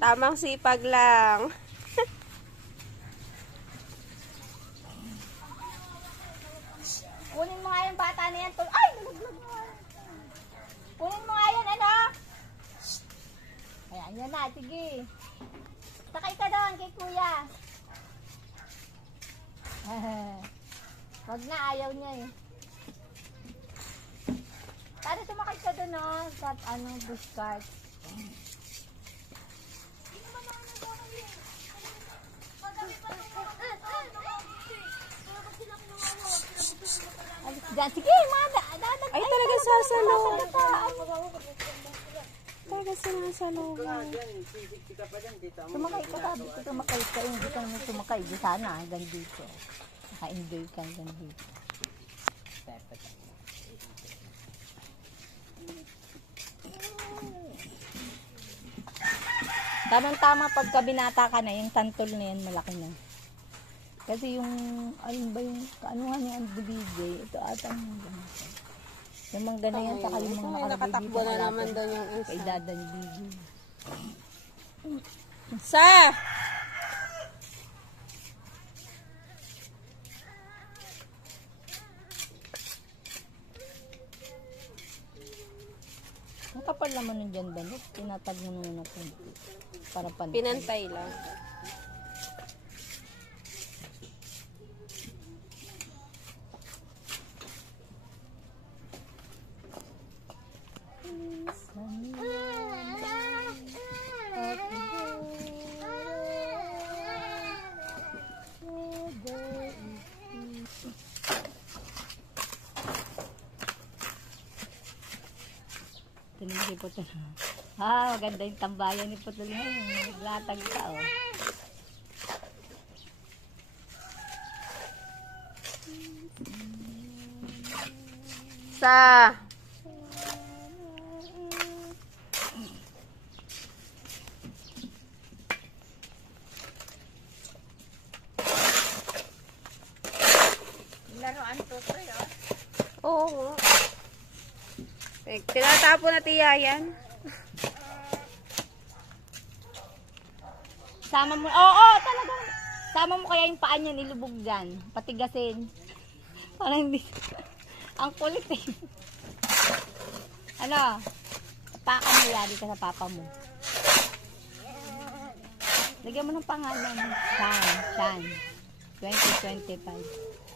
Tamang sipag lang. Kunin mo nga yung bata na yan. Ay! Nalaglag mo. Kunin mo nga yan, ano? Ayan, yan na. Sige. Sakay ka doon kay kuya. Wag na, ayaw niya eh. Para sumakay ka doon, no? Sa, bush cart. Alis dyan. Sige, dadag. Ay, talaga sasalong. Talaga sinasalong. Sumakay ka, sabi ko sumakay ka. Hindi ka naman sumakay. Di sana, hanggang dito. Naka-enjoy ka hanggang dito. Tamang-tama pagka binata ka na, yung tantol na yan, malaki na. Kasi yung, alin ba yung, kaanuhan yung andiligay, ito atang ganito. Yung mga gano'n yan, saka yung mga Nakatakbo na naman daw yung isa. kay Dadan Bibi. Sa! Ang kapal naman nun dyan, Danit. Tinatag mo naman na punti. Para pantay. Pinantay lang. Tinigil po ito. Ah, maganda yung tambayan ni Putol ngayon. Naglatag ka, oh. Sa! Laruan to, pre, oh. Oo. Tinatapo na tiya yan. Sama mo, oo, talagang. Sama mo kaya yung paa niya nilubog dyan. Patigasin. Parang hindi. Ang kulit eh. Ano? Tapakan mo yan dito sa papa mo. Lagyan mo ng pangalan. Shan. 2025.